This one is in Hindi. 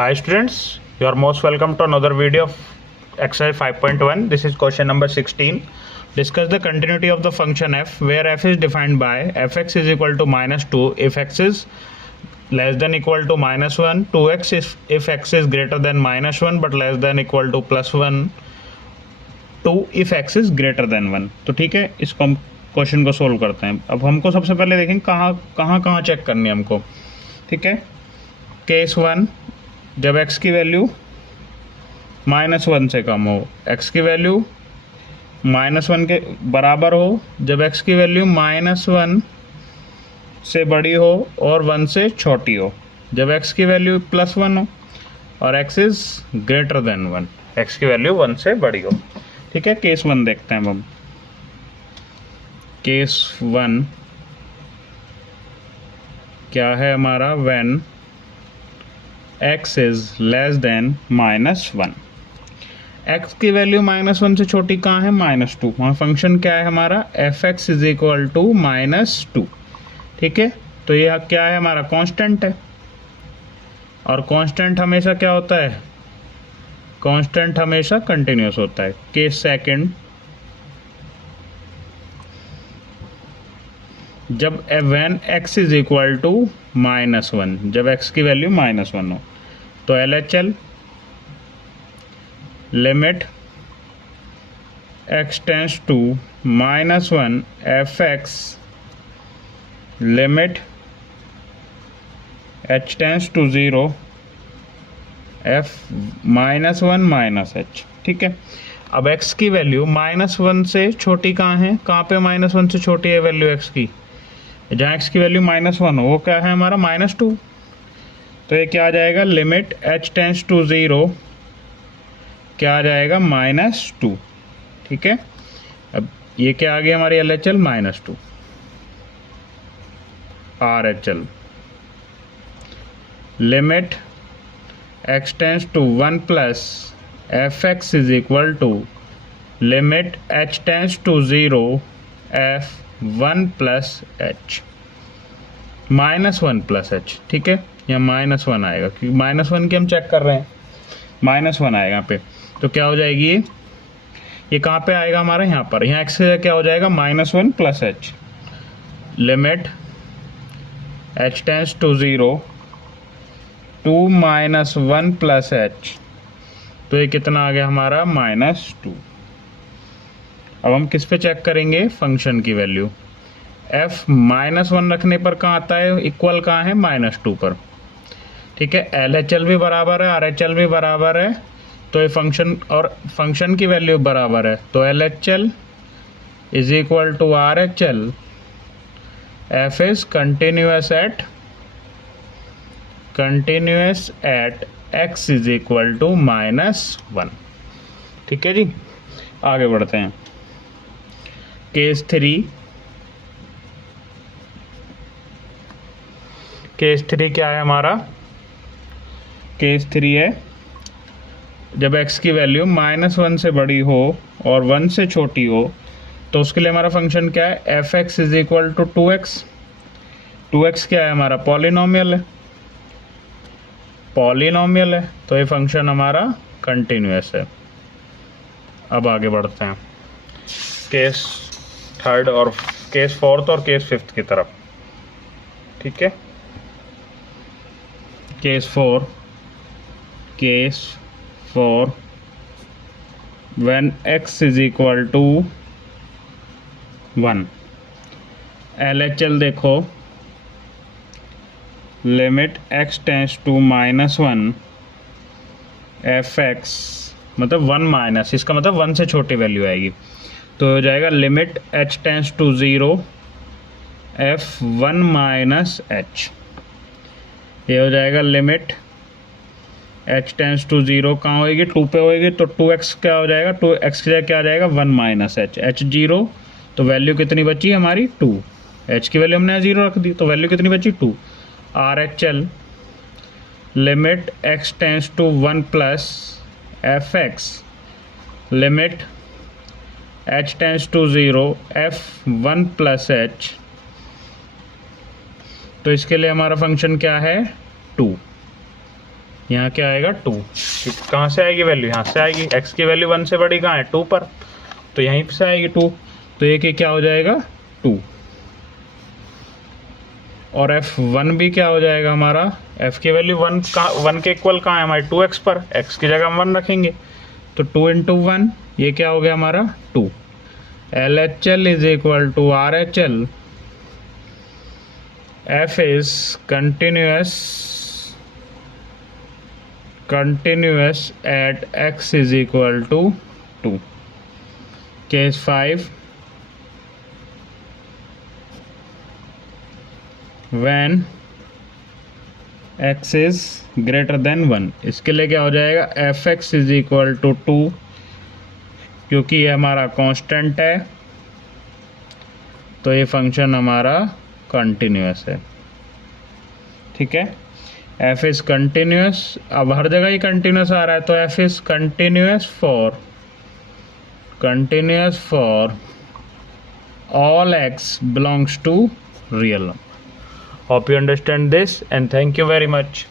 Hi students, you are most welcome to another video of exercise 5.1. This is question number 16. Discuss the continuity of the function f where f is defined by fx is equal to minus 2 if x is less than equal to minus 1, 2x if x is greater than minus 1 but less than equal to plus 1, 2 if x is greater than 1. तो ठीक है, इसको हम क्वेश्चन को सोल्व करते हैं. अब हमको सबसे पहले देखें कहाँ चेक करनी है हमको. ठीक है, केस 1 जब x की वैल्यू -1 से कम हो, x की वैल्यू -1 के बराबर हो, जब x की वैल्यू -1 से बड़ी हो और 1 से छोटी हो, जब x की वैल्यू +1 हो और x is greater than 1, x की वैल्यू 1 से बड़ी हो. ठीक है, केस 1 देखते हैं हम. केस 1 क्या है हमारा, when x is less than -1. x की वैल्यू -1 से छोटी कहाँ है, -2. वहाँ फंक्शन क्या है हमारा, f(x) इज इक्वल टू -2. ठीक है, तो यह क्या है हमारा, कांस्टेंट है. और कांस्टेंट हमेशा क्या होता है, कांस्टेंट हमेशा कंटिन्यूस होता है. केस सेकंड, जब when x is equal to -1, जब x की वैल्यू -1 हो, तो LHL limit x tends to -1 fx limit h tends to 0 f -1 h. ठीक है, अब x की वैल्यू -1 से छोटी कहाँ है, कहाँ पे -1 से छोटी है वैल्यू x की, जहाँ x की वैल्यू -1 हो वो क्या है हमारा, -2. तो ये क्या आ जाएगा, लिमिट h टेंस टू 0 क्या आ जाएगा, -2. ठीक है, अब ये क्या आ गई हमारी LHL, -2 RHL limit x tends to 1 plus fx is equal to limit h tends to 0 f1 plus h -1 plus h. ठीक है, यहाँ -1 आएगा क्योंकि -1 की हम चेक कर रहे हैं, -1 आएगा यहाँ पे. तो क्या हो जाएगी ये कहाँ पे आएगा हमारा, यहाँ पर, यहाँ x से क्या हो जाएगा, -1 plus h limit h tends to 0 2 -1 plus h. तो ये कितना आ गया हमारा, -2. अब हम किस पे चेक करेंगे, फंक्शन की वैल्यू. f -1 रखने पर कहाँ आता है, इक्वल कहाँ है, -2 पर. ठीक है, LHL भी बराबर है, RHL भी बराबर है, तो ये फंक्शन और फंक्शन की वैल्यू बराबर है, तो LHL is equal to RHL. f is continuous at x is equal to -1. ठीक है जी, आगे बढ़ते हैं. केस 3, केस 3 क्या है हमारा, केस 3 है जब x की वैल्यू -1 से बड़ी हो और 1 से छोटी हो, तो उसके लिए हमारा फंक्शन क्या है, fx is equal to 2x. 2x क्या है हमारा, पॉलिनोमियल है, तो ये फंक्शन हमारा कंटिन्यूअस है. अब आगे बढ़ते हैं केस 3 और केस 4 और केस 5 की तरफ. ठीक है, case 4 when x is equal to 1. LHL देखो, limit x tends to -1 fx, मतलब 1 माइनस, इसका मतलब 1 से छोटी वैल्यू आएगी, तो हो जाएगा limit h tends to 0 f1 minus h. ये हो जाएगा लिमिट h टेंस टू 0 कहाँ होएगी, 2 पे होएगी, तो 2x क्या हो जाएगा, 2x की जगह क्या आ जाएगा, 1 माइनस h 0. तो वैल्यू कितनी बची हमारी, 2. h की वैल्यू हमने 0 रख दी, तो वैल्यू कितनी बची, 2. RHL limit x tends to 1 plus fx limit h tends to 0 f1 plus h. तो इसके लिए हमारा फंक्शन क्या है, 2. यहाँ क्या आएगा 2। कहाँ से आएगी वैल्यू? यहाँ से आएगी। x की वैल्यू 1 से बड़ी कहाँ है? 2 पर, तो यहीं से आएगी 2। तो ये क्या हो जाएगा? 2। और f1 भी क्या हो जाएगा हमारा? f की वैल्यू 1 के इक्वल कहाँ है हमारे? 2x पर। x की जगह हम 1 रखेंगे, तो 2 × 1 ये क्या हो गया हमारा? 2। LHL is equal to RHL। f is continuous at x is equal to 2. Case 5, when x is greater than 1। इसके लिए क्या हो जाएगा? fx is equal to 2, क्योंकि ये हमारा कांस्टेंट है, तो ये फंक्शन हमारा कंटिन्यूस है। ठीक है, f इज कंटिन्यूस। अब हर जगह ही कंटिन्यूस आ रहा है, तो f is continuous for all x belongs to real number. Hope you understand this and thank you very much.